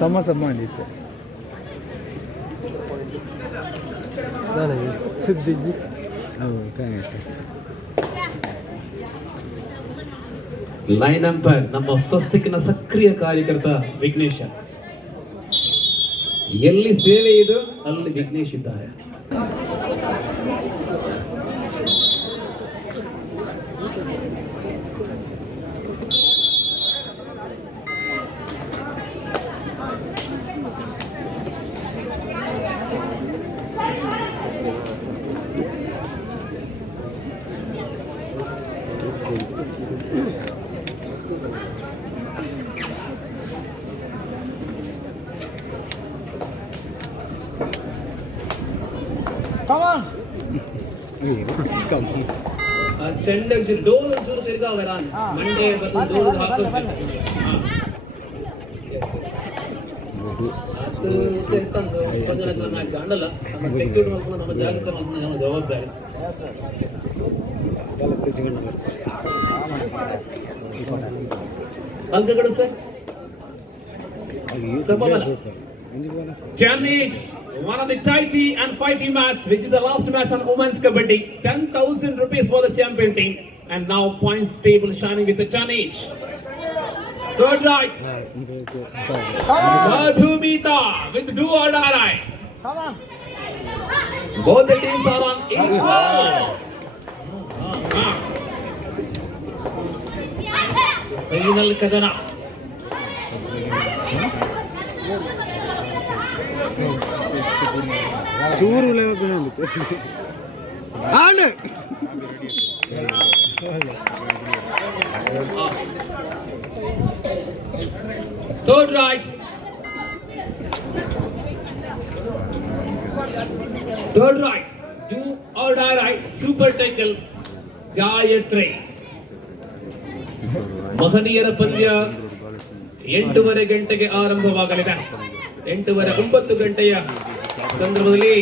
ಸಮೋಸ ಮಾಡಿತ್ತು ಸುದ್ದಿಜ್ಜಿ line umpire ನಮ್ಮ ಸ್ವಸ್ತಿಕ್ನ ಸಕ್ರಿಯ ಕಾರ್ಯಕರ್ತ ವಿಘ್ನೇಶ. ಎಲ್ಲಿ ಸೇವೆ ಇದು ಅಲ್ಲಿ ವಿಘ್ನೇಶ್ ಇದ್ದಾರೆ. ಚೆಂಡ ಡೋಲ್ ಒಂಚೂರು ತಿರ್ಗಾವರ ಮಂಡೆ ಮತ್ತು ಡೋಲ್ ಹಾಕೋದು ಅದು ತಿಳ್ಕೊಂಡು ಕೊಂಚ ಮ್ಯಾಚ್ ಆಡಲ್ಲ. ನಮ್ಮ ಸೆಕ್ಯೂರಿಟಿ ಮಾಡ್ಕೊಂಡು ನಮ್ಮ ಜಾಗೃತಿ ಮಾಡ್ಕೊಂಡು ನಮ್ಮ ಜವಾಬ್ದಾರಿ. ಅಂಕಗಳು sir Sabala Janish, one of the tighty and fighty match, which is the last match on women's kabaddi. 10,000 rupees for the champion team, and now points table shining with the Janish. Third right, Madhumita with do or die. Both the teams are on equal. Final kadana. ಚೂರು Third right. Third right. Do or die right. Super tackle. Gayatri. ಮಹನೀಯರ ಪಂದ್ಯ 8:30 ಗಂಟೆಗೆ ಆರಂಭವಾಗಲಿದೆ. 8:09 ಗಂಟೆಯ ಸಂದರ್ಭದಲ್ಲಿ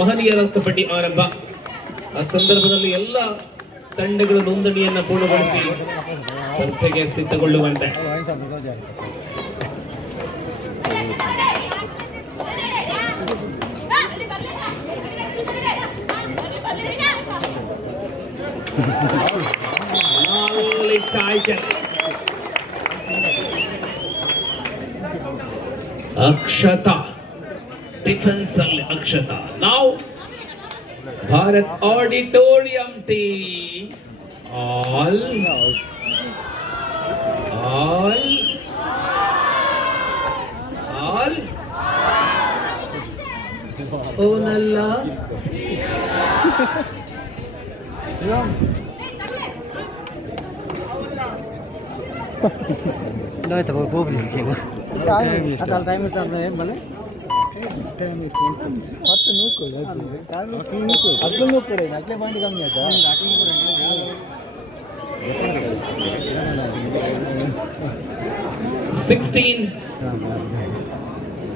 ಮಹನೀಯರ ಕಬಡ್ಡಿ ಆರಂಭ. ಆ ಸಂದರ್ಭದಲ್ಲಿ ಎಲ್ಲ ತಂಡಗಳು ನೋಂದಣಿಯನ್ನು ಪೂರ್ಣಗೊಳಿಸಿ ಸ್ಪರ್ಧೆಗೆ ಸಿದ್ಧಗೊಳ್ಳುವಂತೆ. Rakshita, defense Rakshita. Now, Bharat Auditorium team, all, oh nalla. Nói tao bố gì kìa. Atal time itu apa ya, mana? Time itu. Hati nukul, hati nukul. Hati nukul, nakle bandi kami ada. Hati nukul. 16